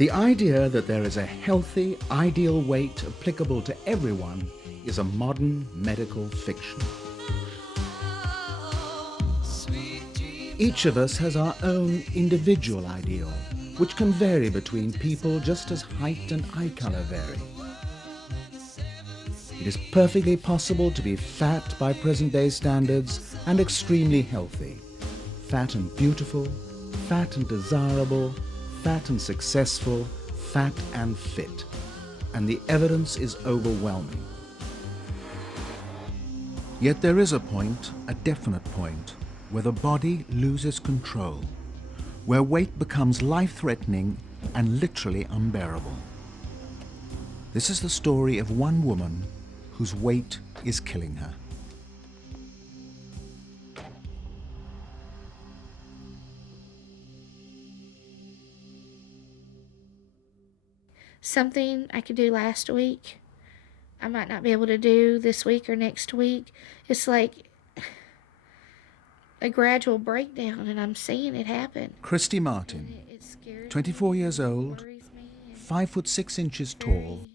The idea that there is a healthy, ideal weight applicable to everyone is a modern medical fiction. Each of us has our own individual ideal, which can vary between people just as height and eye color vary. It is perfectly possible to be fat by present-day standards and extremely healthy, fat and beautiful, fat and desirable, fat and successful, fat and fit. And the evidence is overwhelming. Yet there is a point, a definite point, where the body loses control, where weight becomes life-threatening and literally unbearable. This is the story of one woman whose weight is killing her. Something I could do last week, I might not be able to do this week or next week. It's like a gradual breakdown, and I'm seeing it happen. Christie Martin, 24 years old, 5 foot 6 inches tall,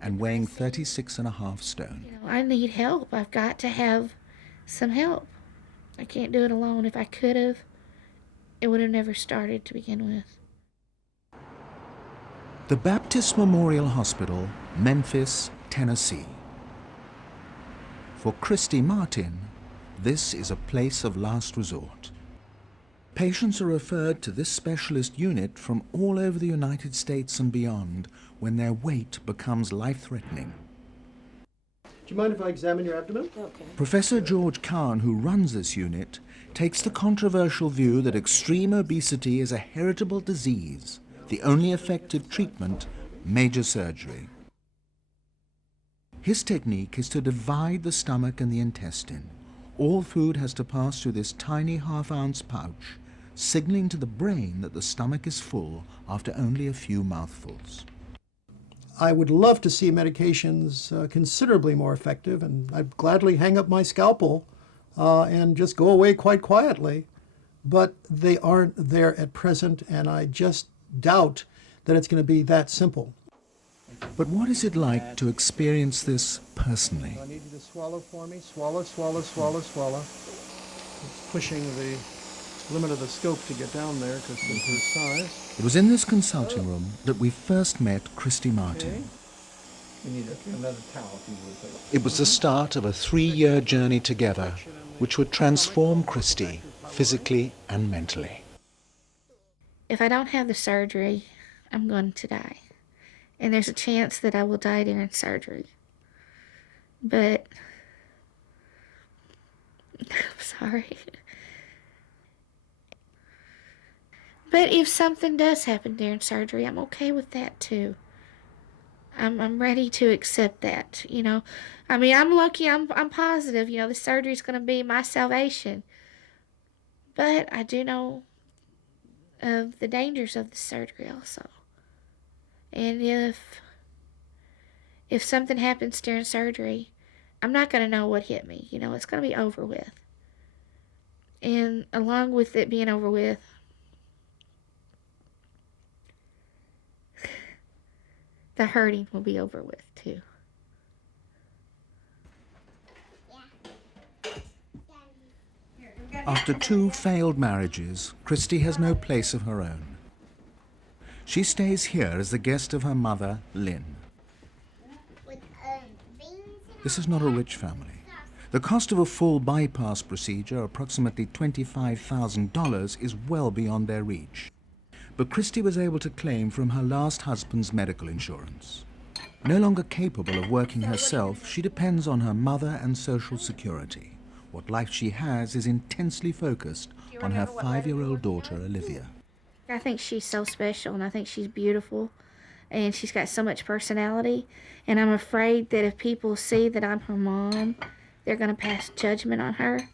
and weighing 36.5 stone. You know, I need help. I've got to have some help. I can't do it alone. If I could have, it would have never started to begin with. The Baptist Memorial Hospital, Memphis, Tennessee. For Christie Martin, this is a place of last resort. Patients are referred to this specialist unit from all over the United States and beyond when their weight becomes life-threatening. Do you mind if I examine your abdomen? Okay. Professor George Kahn, who runs this unit, takes the controversial view that extreme obesity is a heritable disease. The only effective treatment, major surgery. His technique is to divide the stomach and the intestine. All food has to pass through this tiny half-ounce pouch, signaling to the brain that the stomach is full after only a few mouthfuls. I would love to see medications considerably more effective, and I'd gladly hang up my scalpel and just go away quite quietly. But they aren't there at present, and I just doubt that it's going to be that simple. But what is it like to experience this personally? I need you to swallow for me. Swallow, swallow, swallow, swallow. It's pushing the limit of the scope to get down there because of her size. It was in this consulting room that we first met Christie Martin. Okay. You need another towel if you would, please. It was the start of a 3-year journey together, which would transform Christie physically and mentally. If I don't have the surgery, I'm going to die. And there's a chance that I will die during surgery. But I'm sorry. But if something does happen during surgery, I'm okay with that too. I'm ready to accept that, you know. I mean, I'm lucky, I'm positive, you know, the surgery's going to be my salvation. But I do know of the dangers of the surgery also. And if something happens during surgery, I'm not going to know what hit me. You know, it's going to be over with. And along with it being over with, the hurting will be over with too. After 2 failed marriages, Christie has no place of her own. She stays here as the guest of her mother, Lynn. This is not a rich family. The cost of a full bypass procedure, approximately $25,000, is well beyond their reach. But Christie was able to claim from her last husband's medical insurance. No longer capable of working herself, she depends on her mother and Social Security. What life she has is intensely focused on her 5-year-old daughter, Olivia. I think she's so special, and I think she's beautiful, and she's got so much personality, and I'm afraid that if people see that I'm her mom, they're going to pass judgment on her.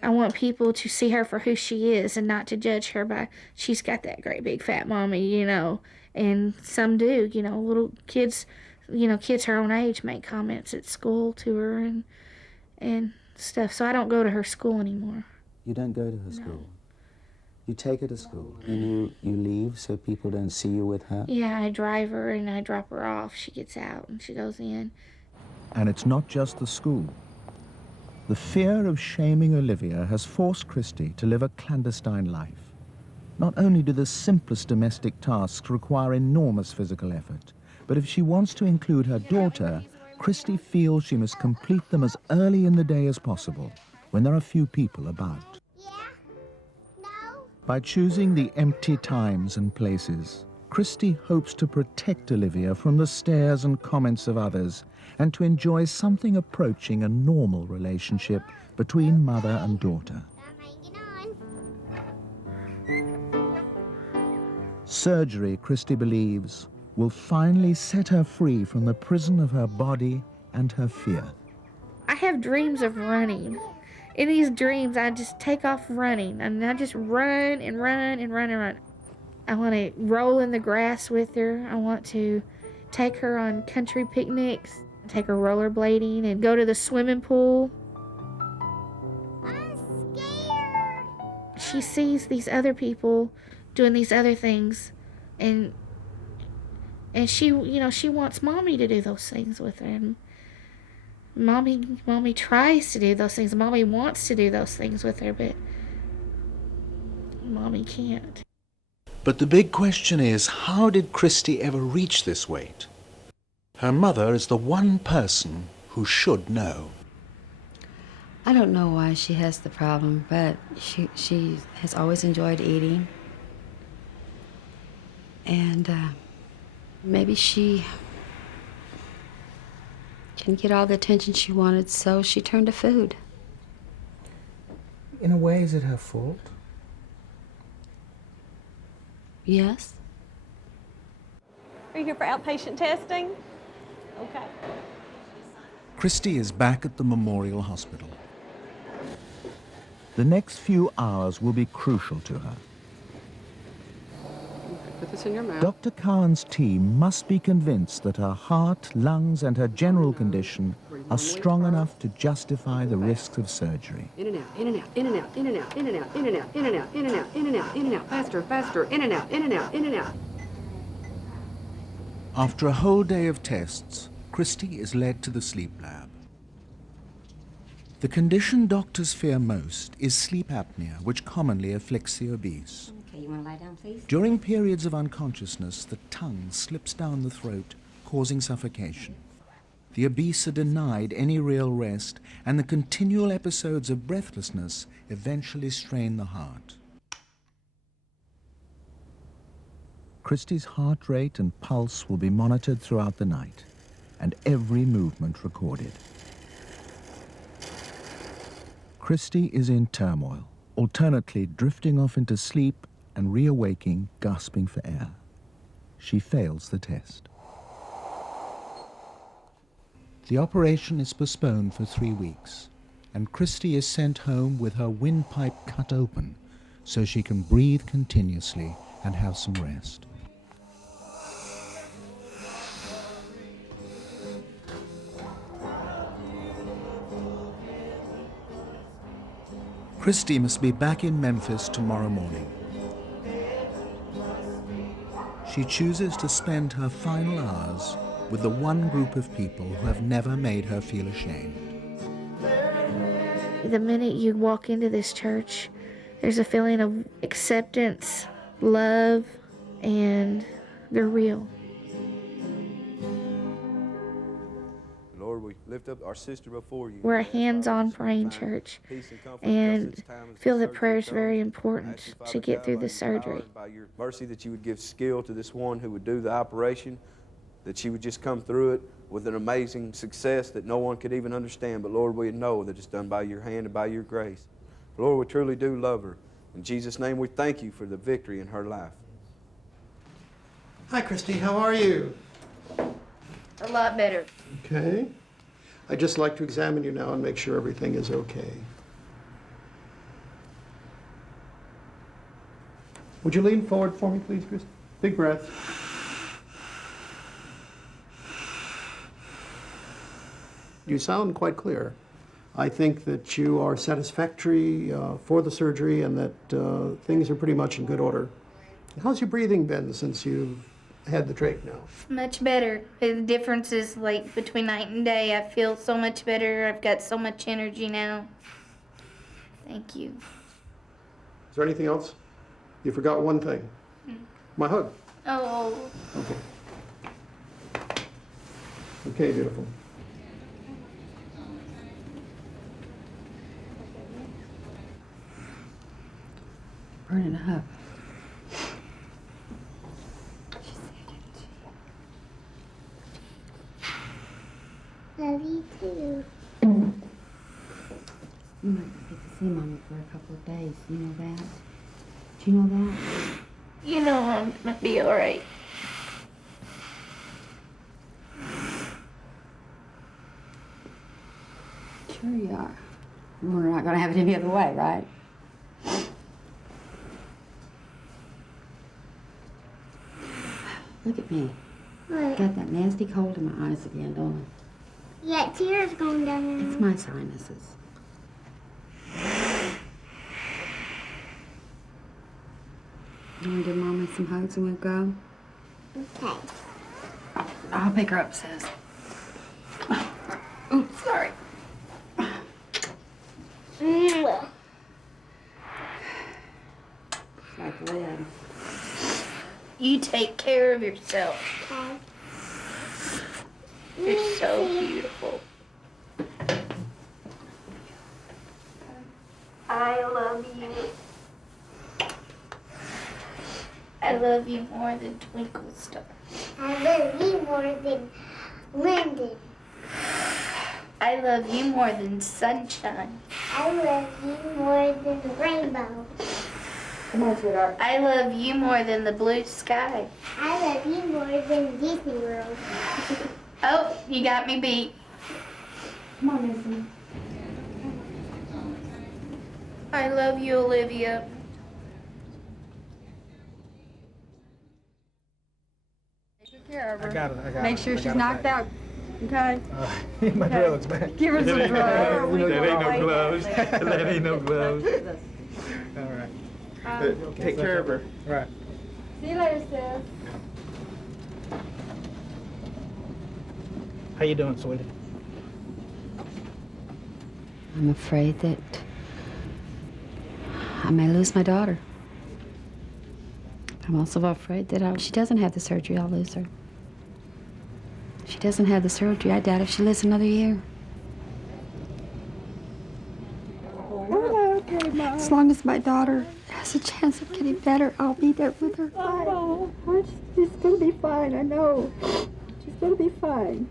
I want people to see her for who she is and not to judge her by, she's got that great big fat mommy, you know, and some do, you know, little kids, you know, kids her own age make comments at school to her and stuff, so I don't go to her school anymore. You don't go to her school? You take her to school and you leave so people don't see you with her? Yeah, I drive her and I drop her off. She gets out and she goes in. And it's not just the school. The fear of shaming Olivia has forced Christie to live a clandestine life. Not only do the simplest domestic tasks require enormous physical effort, but if she wants to include her daughter, Christie feels she must complete them as early in the day as possible, when there are few people about. By choosing the empty times and places, Christie hopes to protect Olivia from the stares and comments of others and to enjoy something approaching a normal relationship between mother and daughter. Surgery, Christie believes, will finally set her free from the prison of her body and her fear. I have dreams of running. In these dreams, I just take off running, and I just run and run and run and run. I want to roll in the grass with her. I want to take her on country picnics, take her rollerblading, and go to the swimming pool. I'm scared. She sees these other people doing these other things, and she, she wants Mommy to do those things with her. And Mommy tries to do those things. Mommy wants to do those things with her, but Mommy can't. But the big question is, how did Christie ever reach this weight? Her mother is the one person who should know. I don't know why she has the problem, but she has always enjoyed eating. And maybe she didn't get all the attention she wanted, so she turned to food. In a way, is it her fault? Yes. Are you here for outpatient testing? Okay. Christie is back at the Memorial Hospital. The next few hours will be crucial to her. Put this in your mouth. Dr. Cowan's team must be convinced that her heart, lungs, and her general condition are strong enough to justify the risks of surgery. In and out, in and out, in and out, in and out, in and out, in and out, in and out, in and out, in and out, in and out, faster, faster, in and out, in and out, in and out. After a whole day of tests, Christie is led to the sleep lab. The condition doctors fear most is sleep apnea, which commonly afflicts the obese. Okay, you want to lie down, please? During periods of unconsciousness, the tongue slips down the throat, causing suffocation. The obese are denied any real rest, and the continual episodes of breathlessness eventually strain the heart. Christie's heart rate and pulse will be monitored throughout the night, and every movement recorded. Christie is in turmoil, alternately drifting off into sleep and reawaking, gasping for air. She fails the test. The operation is postponed for 3 weeks, and Christie is sent home with her windpipe cut open so she can breathe continuously and have some rest. Christie must be back in Memphis tomorrow morning. She chooses to spend her final hours with the one group of people who have never made her feel ashamed. The minute you walk into this church, there's a feeling of acceptance, love, and they're real. Lord, we lift up our sister before you. We're a hands-on praying church, and feel that prayer is very important to get through the surgery. By your mercy, that you would give skill to this one who would do the operation, that she would just come through it with an amazing success that no one could even understand. But Lord, we know that it's done by your hand and by your grace. Lord, we truly do love her. In Jesus' name, we thank you for the victory in her life. Hi, Christie. How are you? A lot better. Okay. I'd just like to examine you now and make sure everything is okay. Would you lean forward for me, please, Christie? Big breath. You sound quite clear. I think that you are satisfactory for the surgery and that things are pretty much in good order. How's your breathing been since you've had the trach now? Much better. The difference is like between night and day. I feel so much better. I've got so much energy now. Thank you. Is there anything else? You forgot one thing. My hug. Oh. Okay. Okay, beautiful. Burning up. Love you too. You might not get to see Mommy for a couple of days. You know that? Do you know that? You know I'm gonna be all right. Sure you are. We're not going to have it any other way, right? Look at me. What? Got that nasty cold in my eyes again, don't Yeah, tears going down I? your It's my sinuses. You want to give Mama some hugs and we'll go? Okay. I'll pick her up, sis. Oops, sorry. Mwah. Like lead. You take care of yourself. Okay. You're so beautiful. I love you. I love you more than Twinkle Star. I love you more than Lyndon. I love you more than sunshine. I love you more than the rainbow. Come on, sweetheart. I love you more than the blue sky. I love you more than Disney World. Oh, you got me beat. Come on, Missy. I love you, Olivia. I got it. Make sure she's knocked out. Okay? My drugs, man. Give her some drugs. That ain't no gloves. That ain't no gloves. All right. Take care of her. Right. See you later, sis. How you doing, sweetie? I'm afraid that I may lose my daughter. I'm also afraid that if she doesn't have the surgery, I'll lose her. If she doesn't have the surgery, I doubt if she lives another year. As long as my daughter has a chance of getting better, I'll be there with her. Oh, she's gonna be fine, I know. She's gonna be fine.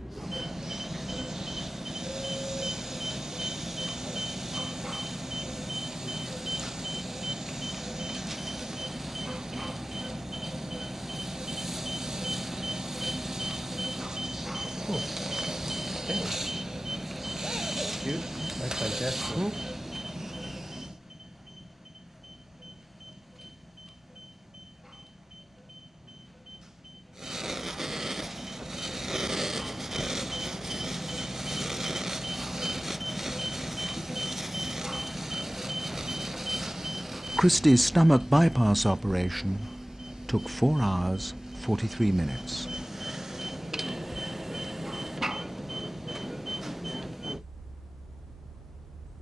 That's fantastic. Christie's stomach bypass operation took 4 hours, 43 minutes.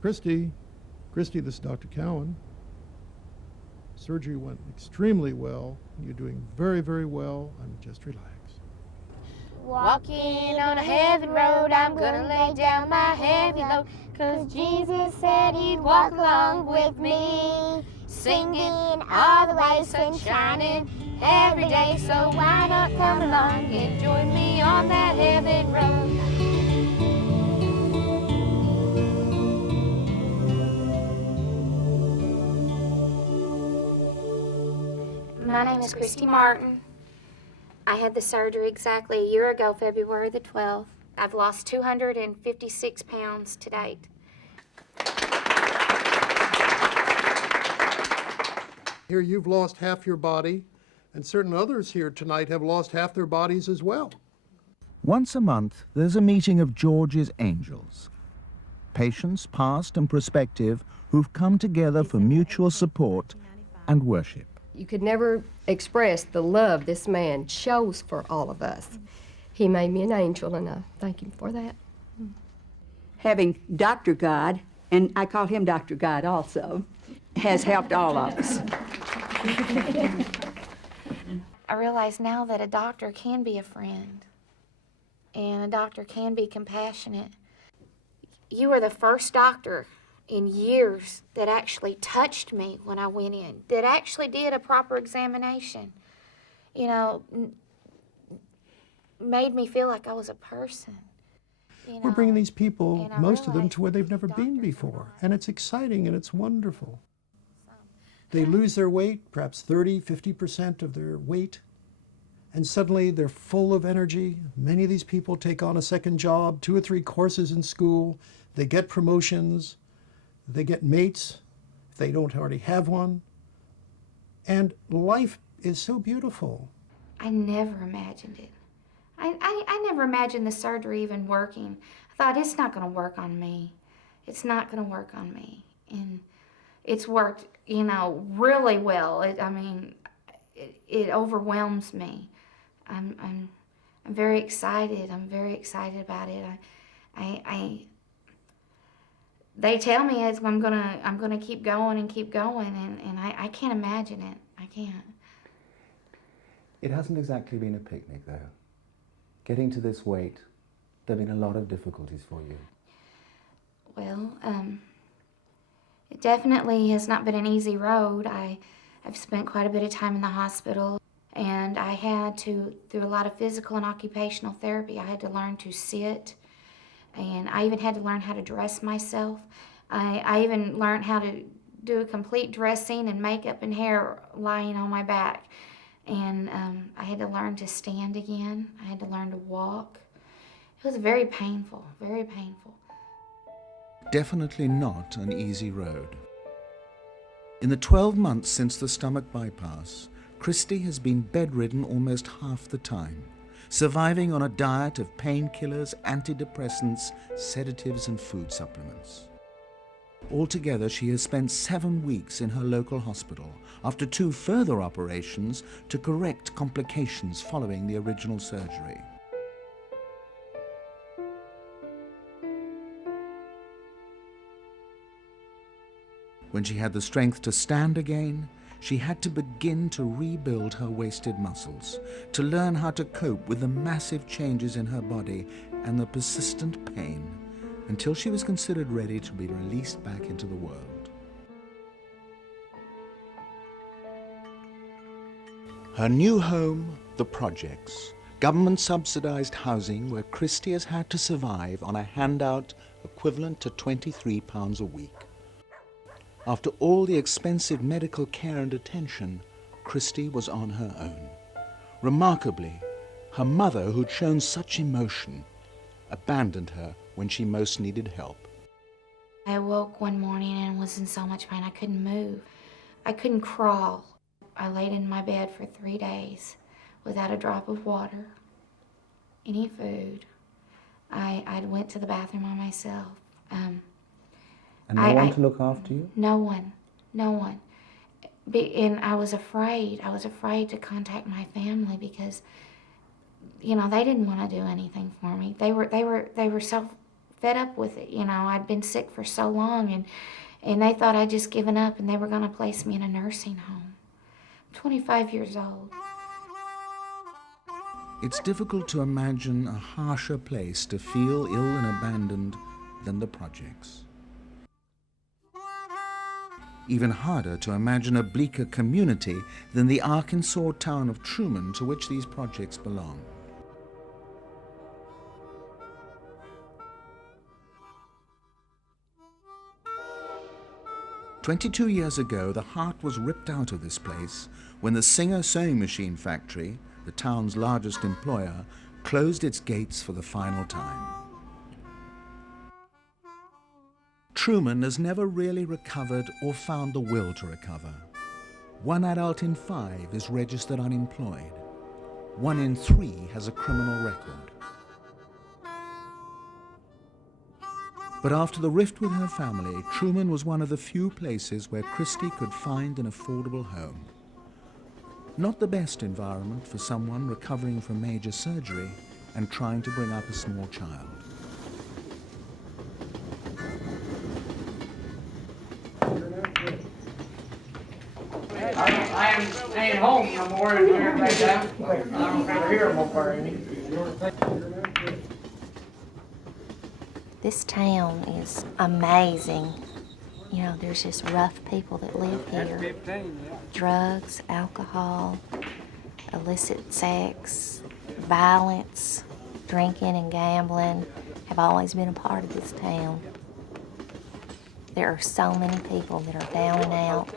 Christie, this is Dr. Cowan. Surgery went extremely well. You're doing very, very well. I'm just relaxed. Walking on a heaven road, I'm gonna lay down my heavy load, 'cause Jesus said he'd walk along with me, singing all the way, sun shining every day. So why not come along and join me on that heaven road? My name is Christie Martin. I had the surgery exactly a year ago, February the 12th. I've lost 256 pounds to date. Here you've lost half your body, and certain others here tonight have lost half their bodies as well. Once a month, there's a meeting of George's Angels. patients past and prospective who've come together for mutual support and worship. You could never express the love this man shows for all of us. He made me an angel, and I thank him for that. Having Dr. God, and I call him Dr. God also, has helped all of us. I realize now that a doctor can be a friend, and a doctor can be compassionate. You were the first doctor in years that actually touched me when I went in, that actually did a proper examination, you know, made me feel like I was a person. You know, We're bringing these people, and I most of them, realize to where they've never been doctors are before. not- And it's exciting and it's wonderful. They lose their weight, perhaps 30, 50% of their weight, and suddenly they're full of energy. Many of these people take on a second job, 2 or 3 courses in school. They get promotions. They get mates if they don't already have one. And life is so beautiful. I never imagined it. I never imagined the surgery even working. I thought, it's not going to work on me. It's not going to work on me. And it's worked, you know, really well. It overwhelms me. I'm very excited. I'm very excited about it. They tell me I'm gonna keep going and keep going, and I can't imagine it. I can't. It hasn't exactly been a picnic, though. Getting to this weight, there have been a lot of difficulties for you. Well, it definitely has not been an easy road. I've spent quite a bit of time in the hospital, and I had to, through a lot of physical and occupational therapy, I had to learn to sit, and I even had to learn how to dress myself. I even learned how to do a complete dressing and makeup and hair lying on my back. And I had to learn to stand again. I had to learn to walk. It was very painful, very painful. Definitely not an easy road. In the 12 months since the stomach bypass, Christie has been bedridden almost half the time, surviving on a diet of painkillers, antidepressants, sedatives, and food supplements. Altogether, she has spent 7 weeks in her local hospital after 2 further operations to correct complications following the original surgery. When she had the strength to stand again, she had to begin to rebuild her wasted muscles, to learn how to cope with the massive changes in her body and the persistent pain, until she was considered ready to be released back into the world. Her new home, the projects, government-subsidized housing where Christie has had to survive on a handout equivalent to £23 a week. After all the expensive medical care and attention, Christie was on her own. Remarkably, her mother, who'd shown such emotion, abandoned her when she most needed help. I awoke one morning and was in so much pain I couldn't move. I couldn't crawl. I laid in my bed for 3 days without a drop of water, any food. I went to the bathroom by myself. And no one to look after you? No one. And I was afraid. I was afraid to contact my family because, you know, they didn't want to do anything for me. They were so fed up with it. You know, I'd been sick for so long, and they thought I'd just given up, and they were going to place me in a nursing home. I'm 25 years old. It's difficult to imagine a harsher place to feel ill and abandoned than the projects. Even harder to imagine a bleaker community than the Arkansas town of Truman, to which these projects belong. "22 years ago, the heart was ripped out of this place when the Singer Sewing Machine Factory, the town's largest employer, closed its gates for the final time. Truman has never really recovered or found the will to recover. 1 adult in 5 is registered unemployed. 1 in 3 has a criminal record. But after the rift with her family, Truman was one of the few places where Christie could find an affordable home. Not the best environment for someone recovering from major surgery and trying to bring up a small child. I ain't staying home no more and here right now. I don't ever hear them over any. This town is amazing. You know, there's just rough people that live here. Drugs, alcohol, illicit sex, violence, drinking and gambling have always been a part of this town. There are so many people that are down and out.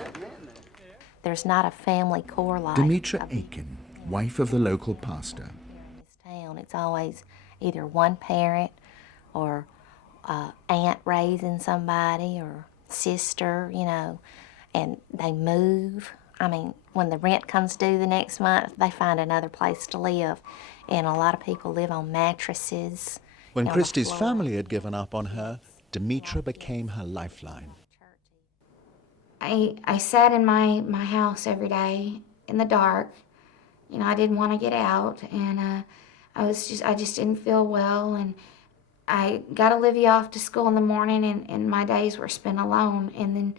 There's not a family core life. Demetra Aiken, wife of the local pastor. In this town, it's always either one parent or aunt raising somebody or sister, you know, and they move. I mean, when the rent comes due the next month, they find another place to live. And a lot of people live on mattresses. When on the Christie's floor. family had given up on her, Demetra became her lifeline. I sat in my house every day in the dark. You know, I didn't want to get out, and I just didn't feel well, and I got Olivia off to school in the morning, and my days were spent alone. And then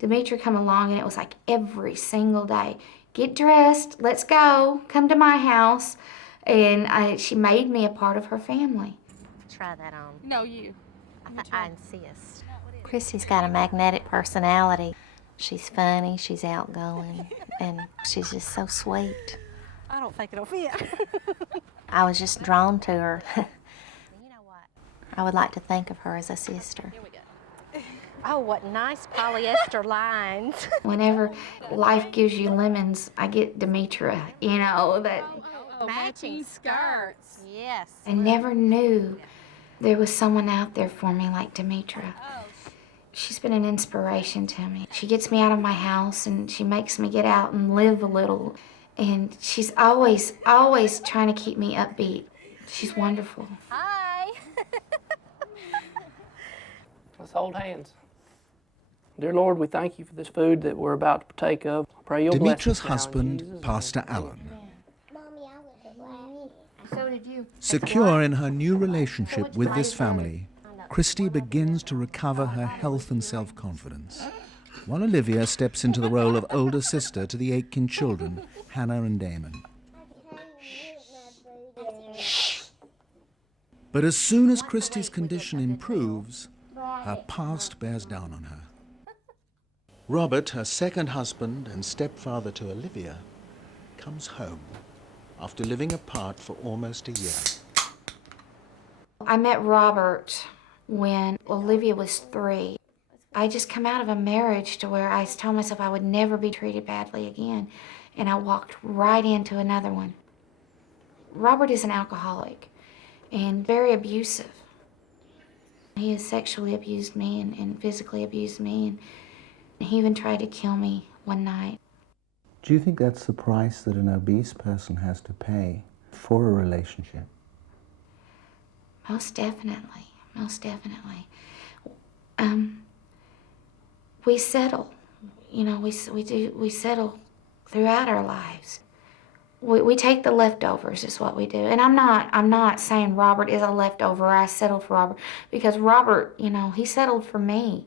Demetra come along, and it was like every single day, get dressed, let's go, come to my house. And she made me a part of her family. Try that on. No, you. I insist. Christie's got a magnetic personality. She's funny, she's outgoing, and she's just so sweet. I don't think it'll fit. I was just drawn to her. You know what? I would like to think of her as a sister. Here we go. Oh, what nice polyester lines. Whenever life gives you lemons, I get Demetra, you know, that Matching skirts. Yes. I never knew there was someone out there for me like Demetra. She's been an inspiration to me. She gets me out of my house and she makes me get out and live a little. And she's always trying to keep me upbeat. She's wonderful. Hi. Let's hold hands. Dear Lord, we thank you for this food that we're about to partake of. I pray you'll bless Demetra's us now in husband, Jesus' Pastor name. Allen. So did you. Secure in her new relationship with this family, Christie begins to recover her health and self-confidence, while Olivia steps into the role of older sister to the Aitken children, Hannah and Damon. But as soon as Christie's condition improves, her past bears down on her. Robert, her second husband and stepfather to Olivia, comes home after living apart for almost a year. I met Robert when Olivia was 3. I just come out of a marriage to where I told myself I would never be treated badly again, and I walked right into another one. Robert is an alcoholic and very abusive. He has sexually abused me and physically abused me, and he even tried to kill me one night. Do you think that's the price that an obese person has to pay for a relationship? Most definitely, most definitely. We settle, you know, we settle throughout our lives. We take the leftovers is what we do. And I'm not saying Robert is a leftover, I settled for Robert, because Robert, you know, he settled for me.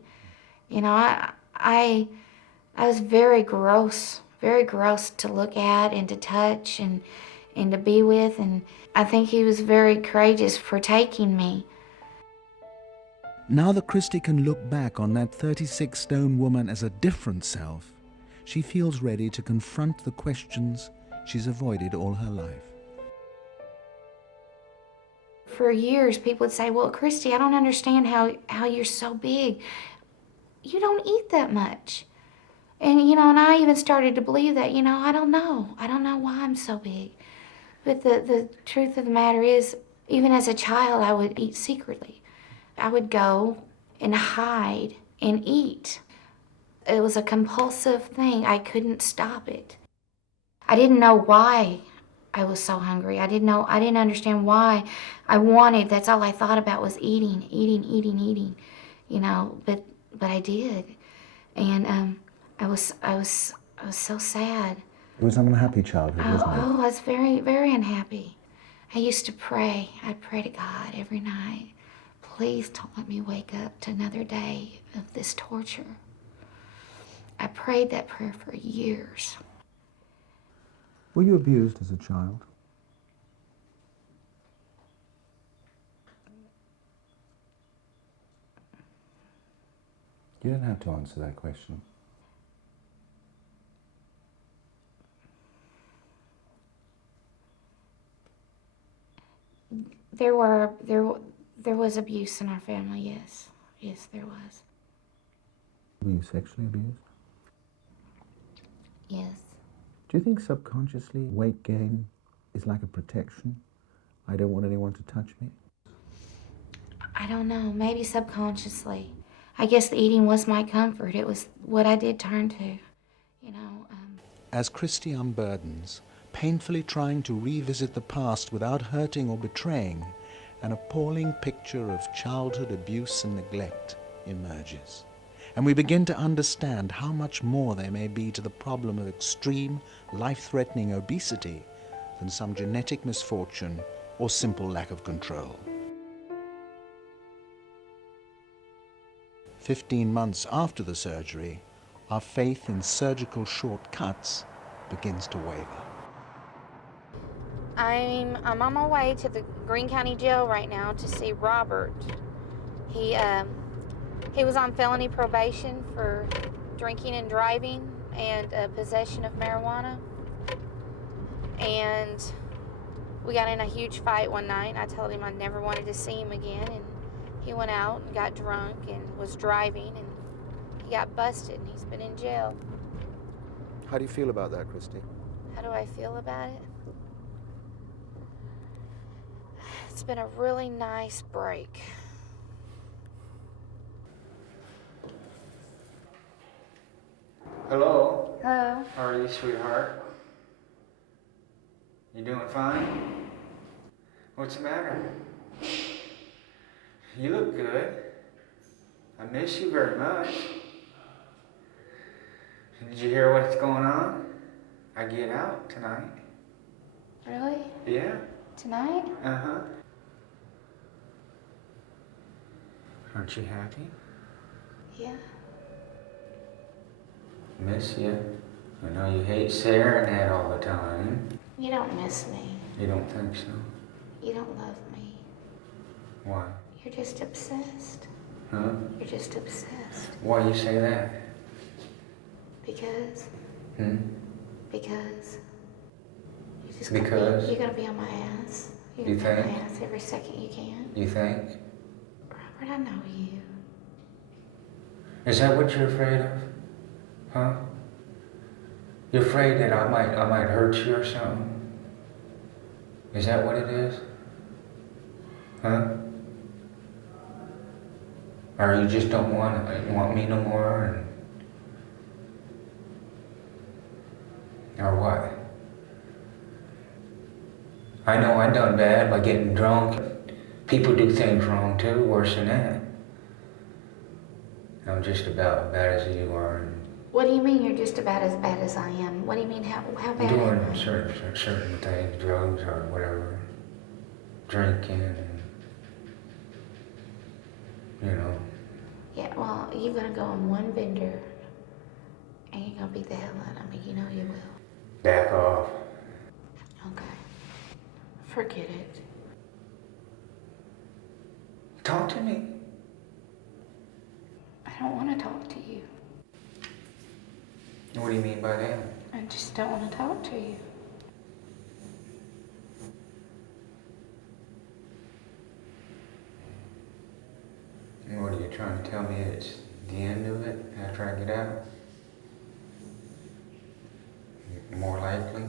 You know, I was very gross to look at and to touch and to be with, and I think he was very courageous for taking me. Now that Christie can look back on that 36-stone woman as a different self, she feels ready to confront the questions she's avoided all her life. For years, people would say, well, Christie, I don't understand how you're so big. You don't eat that much. And, you know, and I even started to believe that, you know, I don't know why I'm so big. But the truth of the matter is, even as a child, I would eat secretly. I would go and hide and eat. It was a compulsive thing. I couldn't stop it. I didn't know why I was so hungry. I didn't understand why I wanted. That's all I thought about was eating. you know, but I did. And I was so sad. It was an unhappy childhood, wasn't it? Oh, I was very, very unhappy. I used to pray. I'd pray to God every night. Please don't let me wake up to another day of this torture. I prayed that prayer for years. Were you abused as a child? You don't have to answer that question. There was abuse in our family, yes. Yes, there was. Were you sexually abused? Yes. Do you think subconsciously weight gain is like a protection? I don't want anyone to touch me? I don't know, maybe subconsciously. I guess the eating was my comfort. It was what I did turn to, you know. As Christie unburdens, painfully trying to revisit the past without hurting or betraying, an appalling picture of childhood abuse and neglect emerges. And we begin to understand how much more there may be to the problem of extreme, life-threatening obesity than some genetic misfortune or simple lack of control. 15 months after the surgery, our faith in surgical shortcuts begins to waver. I'm on my way to the Greene County Jail right now to see Robert. He was on felony probation for drinking and driving and possession of marijuana. And we got in a huge fight one night. I told him I never wanted to see him again, and he went out and got drunk and was driving, and he got busted, and he's been in jail. How do you feel about that, Christie? How do I feel about it? It's been a really nice break. Hello. Hello. How are you, sweetheart? You doing fine? What's the matter? You look good. I miss you very much. Did you hear what's going on? I get out tonight. Really? Yeah? Tonight? Uh-huh. Aren't you happy? Yeah. Miss you. I know you hate Sarah and that all the time. You don't miss me. You don't think so? You don't love me. Why? You're just obsessed. Huh? You're just obsessed. Why you say that? Because. Because. Because? You're gonna be on my ass. You're You gonna be on think? my ass every second you can. You think? Robert, I know you. Is that what you're afraid of? Huh? You're afraid that I might hurt you or something? Is that what it is? Huh? Or you just don't want me no more? Or what? I know I done bad by getting drunk. People do things wrong too, worse than that. I'm just about as bad as you are. What do you mean you're just about as bad as I am? What do you mean how bad am Doing I? certain things, drugs or whatever, drinking, you know. Yeah, well, you're gonna go on one bender and you're gonna beat the hell out of me. You know you will. Back off. Okay. Forget it. Talk to me. I don't want to talk to you. What do you mean by that? I just don't want to talk to you. What are you trying to tell me? It's the end of it after I get out? More likely?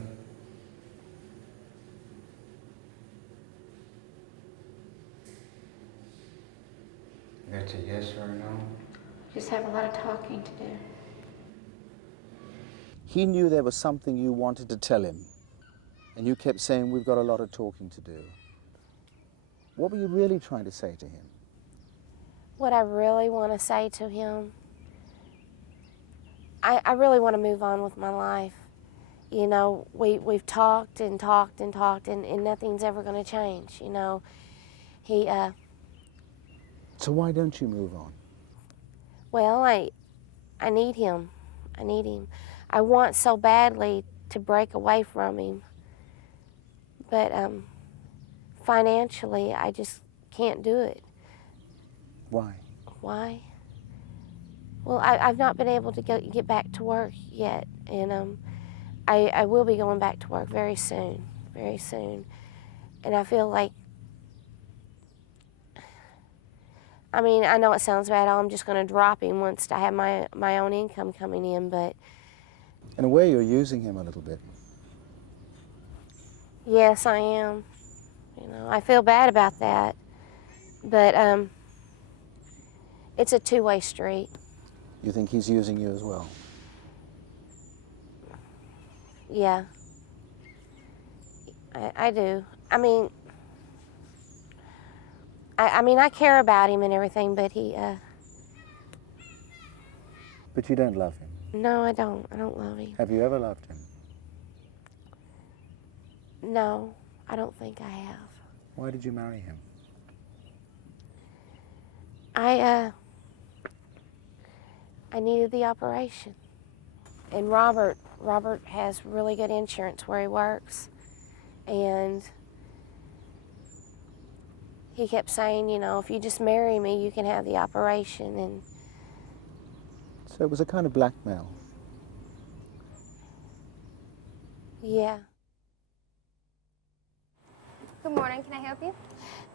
That's a yes or a no? Just have a lot of talking to do. He knew there was something you wanted to tell him, and you kept saying, we've got a lot of talking to do. What were you really trying to say to him? What I really want to say to him, I really want to move on with my life. You know, we've talked and talked and talked, and nothing's ever going to change, you know. He, So why don't you move on? well, I need him. I need him. I want so badly to break away from him. But financially, I just can't do it. Why? Why? Well, I've not been able to get back to work yet, and I will be going back to work very soon, very soon. And I feel like, I mean, I know it sounds bad, I'm just going to drop him once I have my own income coming in, but... In a way, you're using him a little bit. Yes, I am. You know, I feel bad about that, but it's a two-way street. You think he's using you as well? Yeah, I do. I mean, I care about him and everything, but he, But you don't love him. no, I don't. I don't love him. Have you ever loved him? No, I don't think I have. Why did you marry him? I needed the operation. And Robert has really good insurance where he works. And he kept saying, you know, if you just marry me, you can have the operation. And So it was a kind of blackmail. yeah. Good morning, can I help you?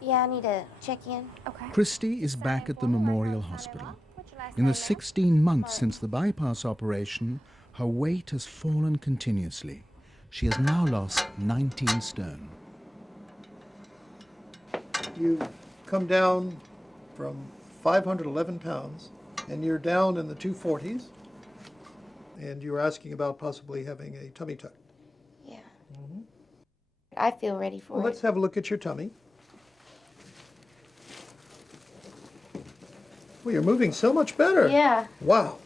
Yeah, I need to check in. Okay. Christie is back at the Memorial Hospital. In the 16 months since the bypass operation, her weight has fallen continuously. She has now lost 19 stone. You've come down from 511 pounds, and you're down in the 240s, and you're asking about possibly having a tummy tuck. Yeah. I feel ready for Well, it. let's have a look at your tummy. Well, you're moving so much better. Yeah. Wow.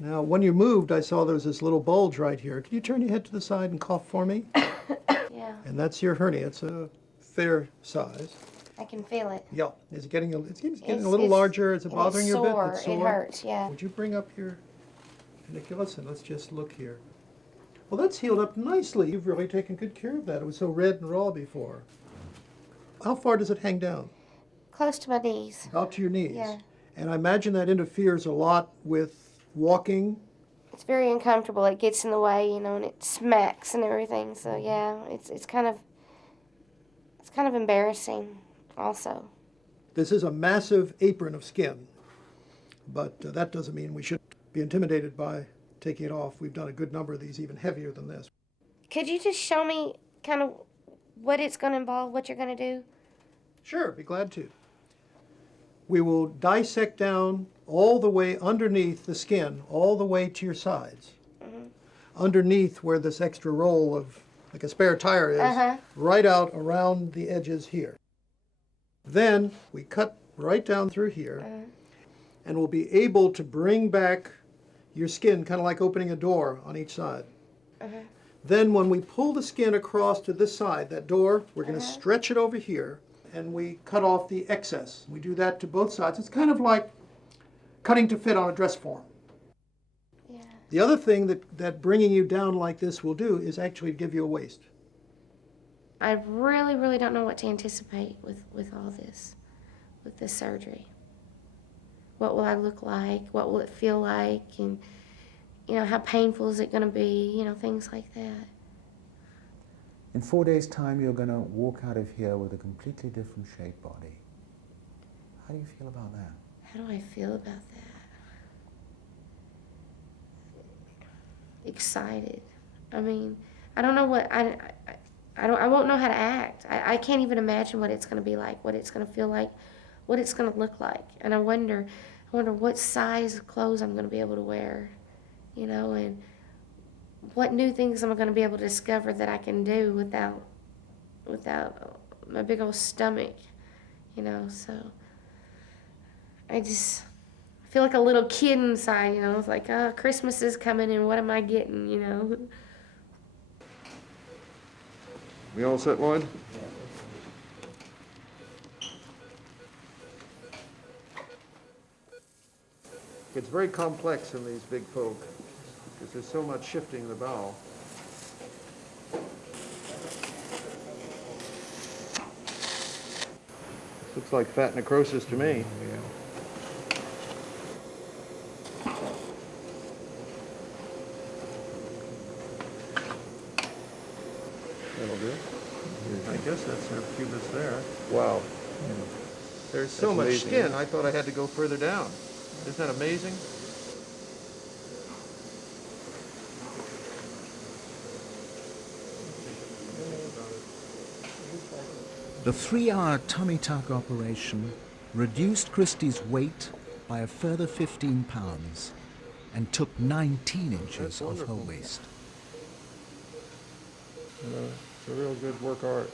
Now, when you moved, I saw there was this little bulge right here. Can you turn your head to the side and cough for me? Yeah. And that's your hernia. It's a fair size. I can feel it. Yeah. Is it getting it's getting a It's- little it's- larger? Is it bothering you a bit? sore. It's It hurts, yeah. Would you bring up your funiculus and let's just look here. Well, that's healed up nicely. You've really taken good care of that. It was so red and raw before. How far does it hang down? Close to my knees. Out to your knees. Yeah. And I imagine that interferes a lot with walking. It's very uncomfortable. It gets in the way, you know, and it smacks and everything. So yeah, it's kind of embarrassing, also. This is a massive apron of skin, but that doesn't mean we should be intimidated by taking it off. We've done a good number of these, even heavier than this. Could you just show me kind of what it's going to involve, what you're going to do? Sure, be glad to. We will dissect down all the way underneath the skin, all the way to your sides. Underneath where this extra roll of, like a spare tire is, right out around the edges here. Then we cut right down through here, and we'll be able to bring back your skin, kind of like opening a door on each side. Then when we pull the skin across to this side, that door, we're going to stretch it over here, and we cut off the excess. We do that to both sides. It's kind of like cutting to fit on a dress form. Yeah. The other thing that bringing you down like this will do is actually give you a waist. I really, really don't know what to anticipate with all this, with this surgery. What will I look like? What will it feel like? And, you know, how painful is it going to be? You know, things like that. In 4 days' time, you're going to walk out of here with a completely different shaped body. How do you feel about that? How do I feel about that? Excited. I mean, I don't know what, I won't know how to act. I can't even imagine what it's going to be like, what it's going to feel like, what it's going to look like. And I wonder what size of clothes I'm going to be able to wear, you know, and what new things am I going to be able to discover that I can do without my big old stomach, you know. So I feel like a little kid inside, you know. It's like, oh, Christmas is coming and what am I getting, you know? We all set, Lloyd? It's very complex in these big folk because there's so much shifting in the bow. This looks like fat necrosis to me. That'll do. I guess that's their pubis there. Wow. There's so That's much amazing. skin, I thought I had to go further down. Isn't that amazing? The 3-hour tummy tuck operation reduced Christie's weight by a further 15 pounds and took 19 inches off her waist. It's a real good work of art.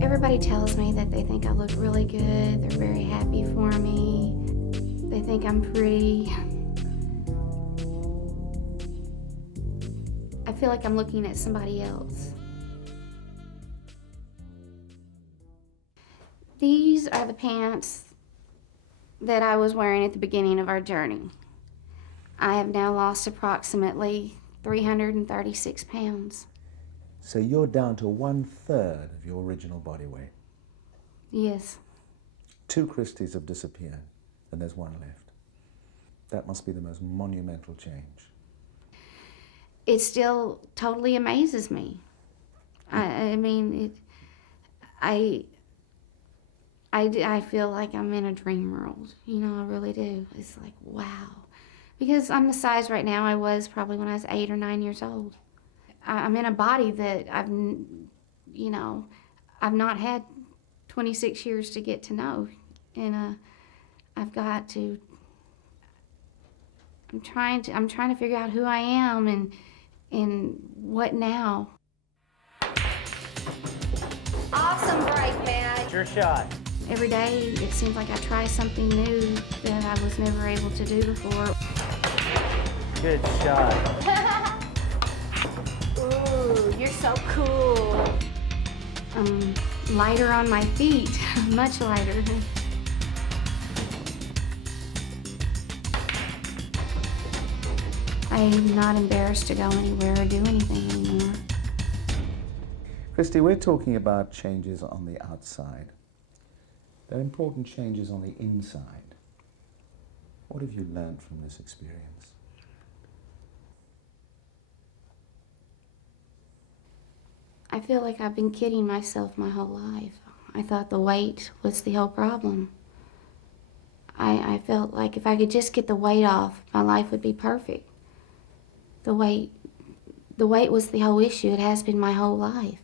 Everybody tells me that they think I look really good. They're very happy for me. They think I'm pretty. I feel like I'm looking at somebody else. These are the pants that I was wearing at the beginning of our journey. I have now lost approximately 336 pounds. So you're down to 1/3 of your original body weight. Yes. 2 Christies have disappeared, and there's 1 left. That must be the most monumental change. It still totally amazes me. I feel like I'm in a dream world. You know, I really do. It's like, wow. Because I'm the size right now I was probably when I was 8 or 9 years old. I'm in a body that I've not had 26 years to get to know. And I'm trying to figure out who I am and what now. Awesome break, man. Your shot. Every day it seems like I try something new that I was never able to do before. Good shot. Ooh, you're so cool. I'm lighter on my feet, much lighter. I'm not embarrassed to go anywhere or do anything anymore. Christie, we're talking about changes on the outside. There are important changes on the inside. What have you learned from this experience? I feel like I've been kidding myself my whole life. I thought the weight was the whole problem. I felt like if I could just get the weight off, my life would be perfect. The weight was the whole issue. It has been my whole life.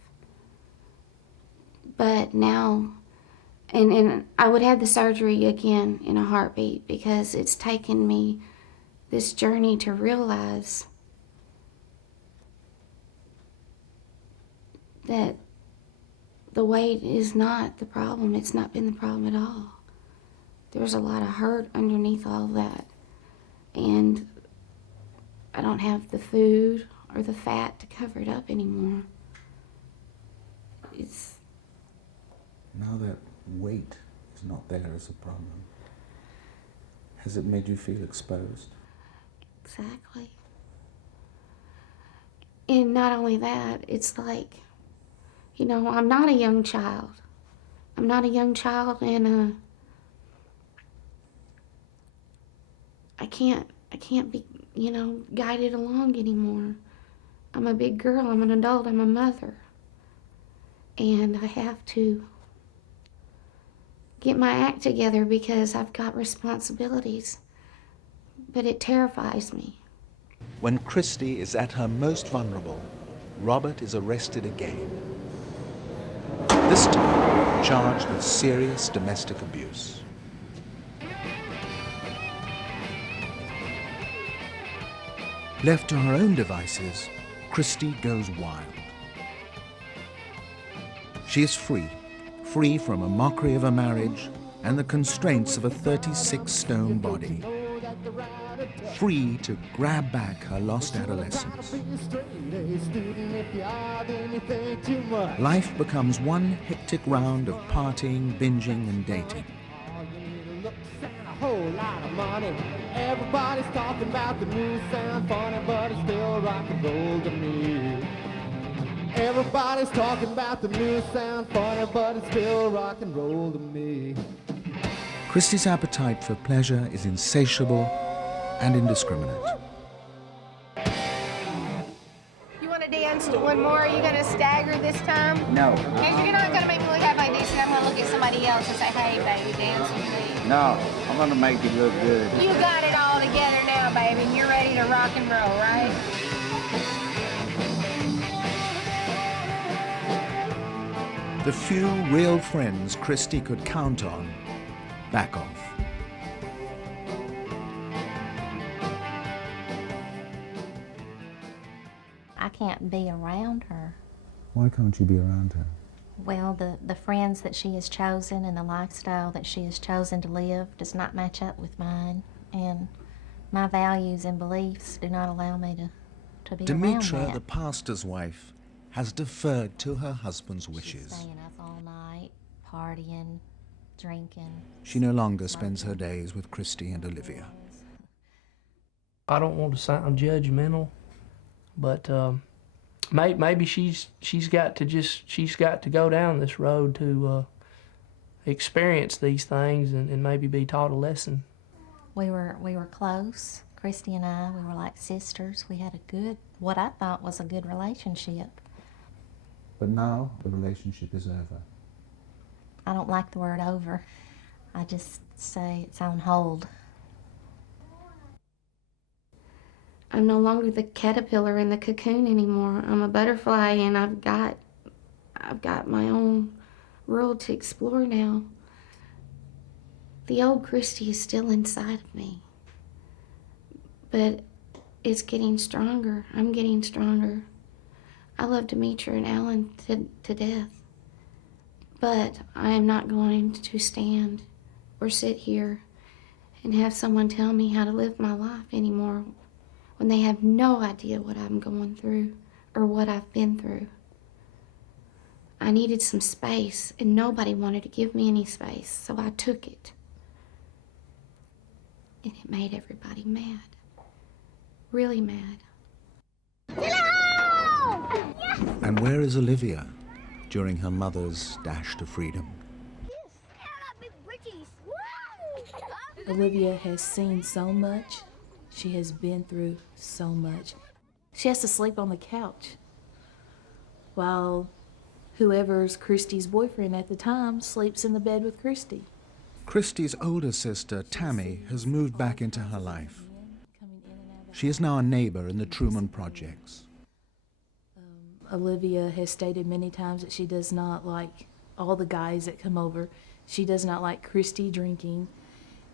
But now, and I would have the surgery again in a heartbeat because it's taken me this journey to realize that the weight is not the problem. It's not been the problem at all. There's a lot of hurt underneath all that. And I don't have the food or the fat to cover it up anymore. It's... Now that weight is not there as a problem, has it made you feel exposed? Exactly. And not only that, it's like, you know, I'm not a young child. I'm not a young child, and I can't be guided along anymore. I'm a big girl, I'm an adult, I'm a mother. And I have to get my act together because I've got responsibilities. But it terrifies me. When Christie is at her most vulnerable, Robert is arrested again. This time, charged with serious domestic abuse. Left to her own devices, Christie goes wild. She is free from a mockery of a marriage and the constraints of a 36-stone body. Free to grab back her lost adolescence. Life becomes one hectic round of partying, binging, and dating. Everybody's talking about the new sound funny, but it's still rock and roll to me. Everybody's talking about the new sound funny, but it's still rock and roll to me. Christie's appetite for pleasure is insatiable and indiscriminate. You want to dance to one more? Are you going to stagger this time? No. If you're not going to make me look halfway decent, I'm going to look at somebody else and say, hey, baby, dance with me. No, I'm gonna make you look good. You got it all together now, baby, and you're ready to rock and roll, right? The few real friends Christie could count on back off. I can't be around her. Why can't you be around her? Well, the friends that she has chosen and the lifestyle that she has chosen to live does not match up with mine, and my values and beliefs do not allow me to be around Demetra, that. the pastor's wife, has deferred to her husband's wishes. She's staying up all night, partying, drinking. She no longer spends her days with Christie and Olivia. I don't want to sound judgmental, but maybe she's got to go down this road to experience these things and maybe be taught a lesson. We were close, Christie and I. We were like sisters. We had what I thought was a good relationship. But now the relationship is over. I don't like the word over. I just say it's on hold. I'm no longer the caterpillar in the cocoon anymore. I'm a butterfly, and I've got my own world to explore now. The old Christie is still inside of me, but it's getting stronger. I'm getting stronger. I love Demetra and Alan to death, but I am not going to stand or sit here and have someone tell me how to live my life anymore when they have no idea what I'm going through or what I've been through. I needed some space, and nobody wanted to give me any space, so I took it. And it made everybody mad. Really mad. And where is Olivia during her mother's dash to freedom? Olivia has seen so much. She has been through so much. She has to sleep on the couch while whoever's Christie's boyfriend at the time sleeps in the bed with Christie. Christie's older sister, Tammy, has moved back into her life. She is now a neighbor in the Truman Projects. Olivia has stated many times that she does not like all the guys that come over. She does not like Christie drinking.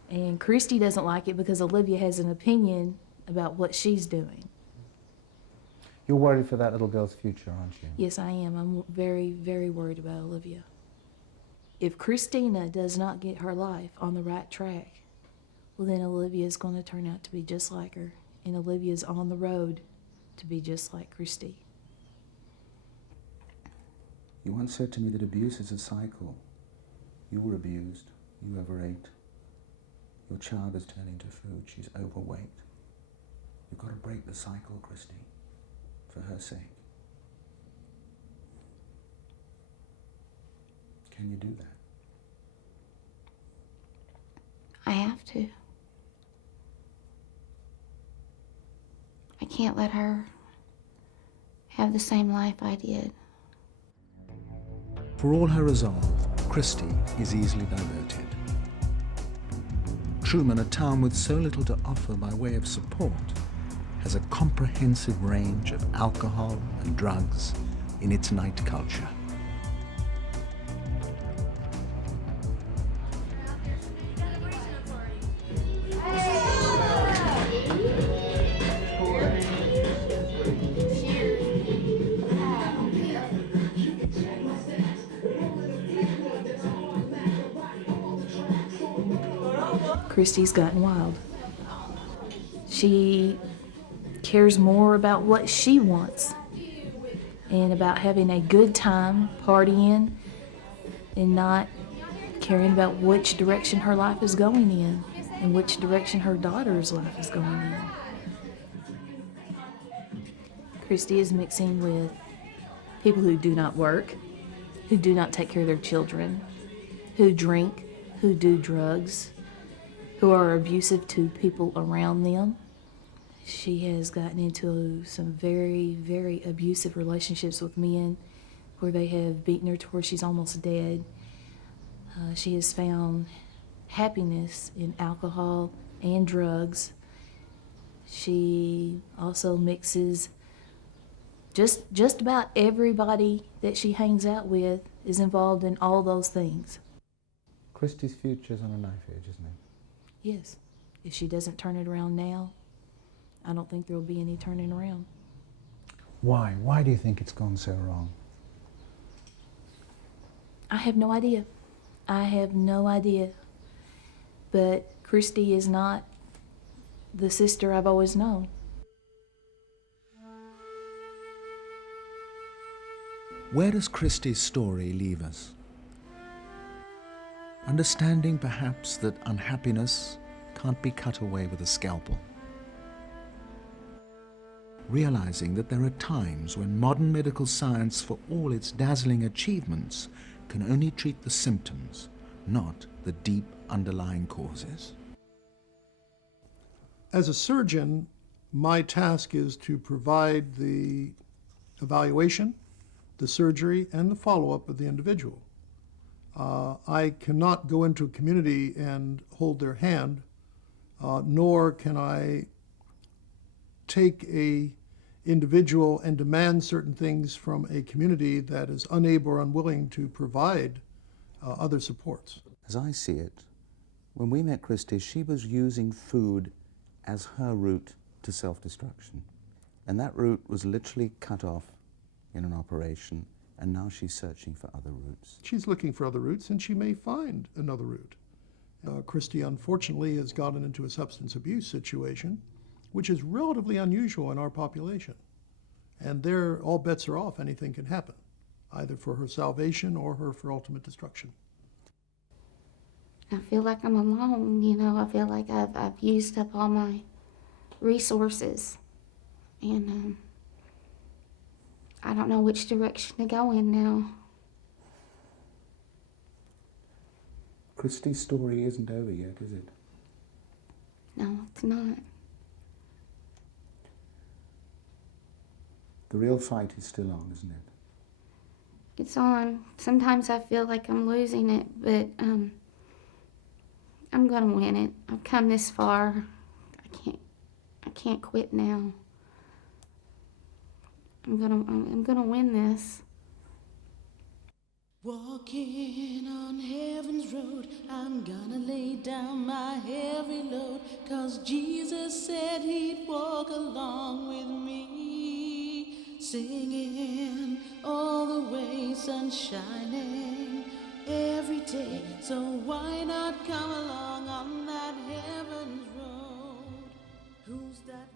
And Christie doesn't like it because Olivia has an opinion about what she's doing. You're worried for that little girl's future, aren't you? Yes, I am. I'm very, very worried about Olivia. If Christina does not get her life on the right track, well, then Olivia is going to turn out to be just like her. And Olivia is on the road to be just like Christie. You once said to me that abuse is a cycle. You were abused. You overate. Your child is turning to food. She's overweight. You've got to break the cycle, Christie, for her sake. Can you do that? I have to. can't let her have the same life I did. For all her resolve, Christie is easily diverted. Truman, a town with so little to offer by way of support, has a comprehensive range of alcohol and drugs in its night culture. Christie's gotten wild. She cares more about what she wants and about having a good time partying and not caring about which direction her life is going in and which direction her daughter's life is going in. Christie is mixing with people who do not work, who do not take care of their children, who drink, who do drugs, who are abusive to people around them. She has gotten into some very, very abusive relationships with men where they have beaten her to where she's almost dead. She has found happiness in alcohol and drugs. She also mixes just about everybody that she hangs out with is involved in all those things. Christie's future's on a knife edge, isn't it? Yes. If she doesn't turn it around now, I don't think there'll be any turning around. Why? Why do you think it's gone so wrong? I have no idea. I have no idea. But Christie is not the sister I've always known. Where does Christie's story leave us? Understanding perhaps that unhappiness can't be cut away with a scalpel. Realizing that there are times when modern medical science, for all its dazzling achievements, can only treat the symptoms, not the deep underlying causes. As a surgeon, my task is to provide the evaluation, the surgery, and the follow-up of the individual. I cannot go into a community and hold their hand, nor can I take a individual and demand certain things from a community that is unable or unwilling to provide other supports. As I see it, when we met Christie, she was using food as her route to self-destruction. And that route was literally cut off in an operation, and now she's searching for other routes. She's looking for other routes, and she may find another route. Christie, unfortunately, has gotten into a substance abuse situation, which is relatively unusual in our population. And there, all bets are off. Anything can happen, either for her salvation or for ultimate destruction. I feel like I'm alone, you know. I feel like I've used up all my resources. And I don't know which direction to go in now. Christie's story isn't over yet, is it? No, it's not. The real fight is still on, isn't it? It's on. Sometimes I feel like I'm losing it, but I'm gonna win it. I've come this far. I can't quit now. I'm gonna win this. Walking on heaven's road, I'm gonna lay down my heavy load, 'cause Jesus said he'd walk along with me, singing all the way, sun shining every day. So why not come along on that heaven's road? Who's that